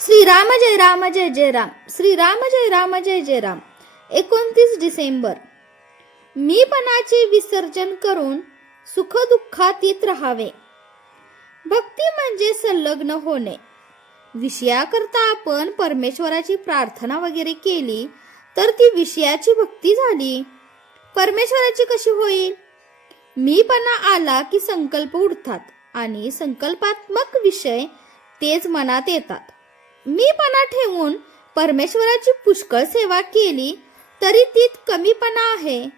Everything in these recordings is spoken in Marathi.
श्रीराम जय राम जय जय राम. श्रीराम जय राम जय जय राम. 29 डिसेंबर. मीपणाचे विसर्जन करून सुखदुःखातीत राहावे. भक्ती म्हणजे संलग्न होणे. विषयाकरता आपण परमेश्वराची प्रार्थना वगैरे केली तर ती विषयाची भक्ती झाली. परमेश्वराची कशी होईल? मीपणा आला की संकल्प उडतात आणि संकल्पात्मक विषय तेच मनात येतात. मीपणा ठेवून परमेश्वराची पुष्कळ सेवा केली तरी तीत कमीपणा आहे.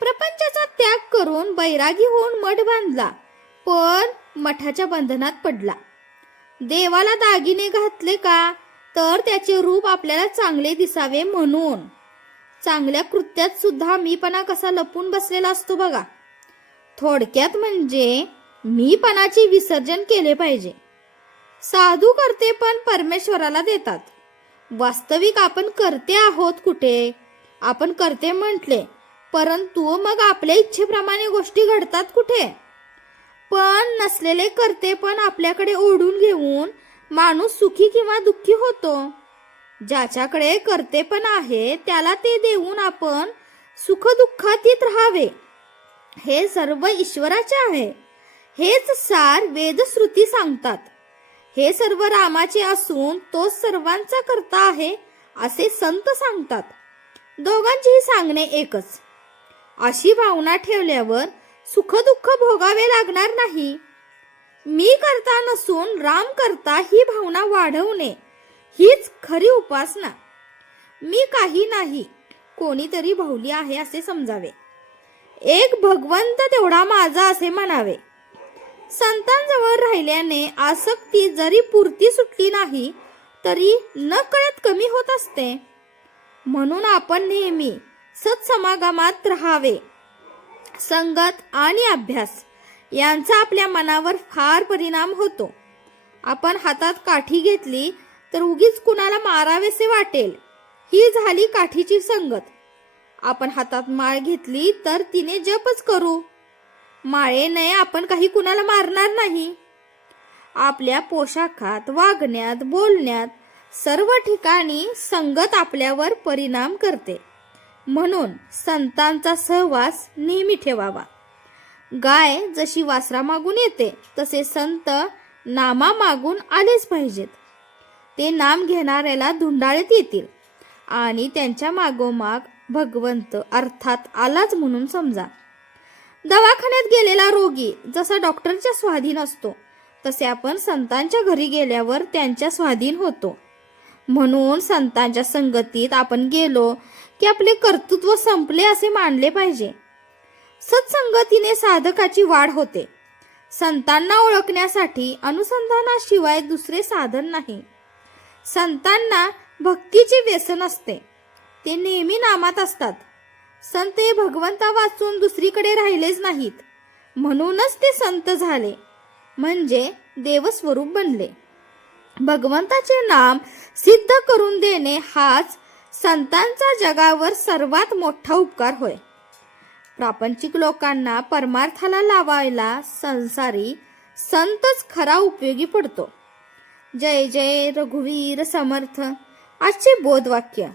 प्रपंचाचा त्याग करून बैरागी होऊन मठ बांधला पण मठाच्या बंधनात पडला. देवाला दागिने घातले का तर त्याचे रूप आपल्याला चांगले दिसावे म्हणून. चांगल्या कृत्यात सुद्धा मीपणा कसा लपून बसलेला असतो बघा. थोडक्यात म्हणजे मीपणाचे विसर्जन केले पाहिजे. साधू करते पण परमेश्वराला देतात. वास्तविक आपण करते आहोत कुठे? आपण करते म्हटले परंतु मग आपल्या इच्छेप्रमाणे गोष्टी घडतात कुठे? पण नसलेले करते पण आपल्याकडे ओढून घेऊन माणूस सुखी किंवा दुःखी होतो. ज्याच्याकडे करते पण आहे त्याला ते देऊन आपण सुखदुःखातीत राहावे. हे सर्व ईश्वराचे आहे. हेच सार वेदश्रुती सांगतात. हे सर्व रामाचे असून तो सर्वांचा करता आहे असे संत सांगतात. दोघांचेही सांगणे एकच. अशी भावना ठेवल्यावर सुखदुःख भोगावे लागणार नाही. मी करता नसून राम करता ही भावना वाढवणे हीच खरी उपासना. मी काही नाही कोणीतरी भावली आहे असे समजावे. एक भगवंत तेवढा माझा असे म्हणावे. संतांजवळ राहिल्याने आसक्ती जरी पुरती सुटली नाही तरी न कळत कमी होत असते. म्हणून आपण नेहमी सत्समागमात राहावे. संगत आणि अभ्यास यांचा आपल्या मनावर फार परिणाम होतो. आपण हातात काठी घेतली तर उगीच कुणाला मारावेसे वाटेल. ही झाली काठीची संगत. आपण हातात माळ घेतली तर तिने जपच करू. माळेने आपण काही कुणाला मारणार नाही. आपल्या पोशाखात, वागण्यात, बोलण्यात सर्व ठिकाणी संगत आपल्यावर परिणाम करते. म्हणून संतांचा सहवास नेहमी ठेवावा. गाय जशी वासरा मागून येते तसे संत नामा मागून आलेच पाहिजेत. ते नाम घेणाऱ्याला धुंडाळत येतील आणि त्यांच्या मागोमाग भगवंत अर्थात आलाच म्हणून समजा. दवाखान्यात गेलेला रोगी जसा डॉक्टरच्या स्वाधीन असतो तसे आपण संतांच्या घरी गेल्यावर त्यांच्या स्वाधीन होतो. म्हणून संतांच्या संगतीत आपण गेलो की आपले कर्तृत्व संपले असे मानले पाहिजे. सत्संगतीने साधकाची वाढ होते. संतांना ओळखण्यासाठी अनुसंधानाशिवाय दुसरे साधन नाही. संतांना भक्तीचे व्यसन असते. ते नेहमी नामात असतात. संत हे भगवंता वाचून दुसरीकडे राहिलेच नाहीत. म्हणूनच ते संत झाले म्हणजे देवस्वरूप बनले. भगवंताचे नाम सिद्ध करून देणे हाच संतांचा जगावर सर्वात मोठा उपकार होय. प्रापंचिक लोकांना परमार्थाला लावायला संसारी संतच खरा उपयोगी पडतो. जय जय रघुवीर समर्थ. आजचे बोधवाक्य.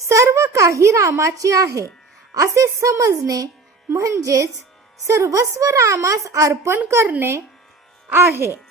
सर्व काही रामाचे आहे असे समजणे म्हणजेच सर्वस्व रामास अर्पण करणे आहे.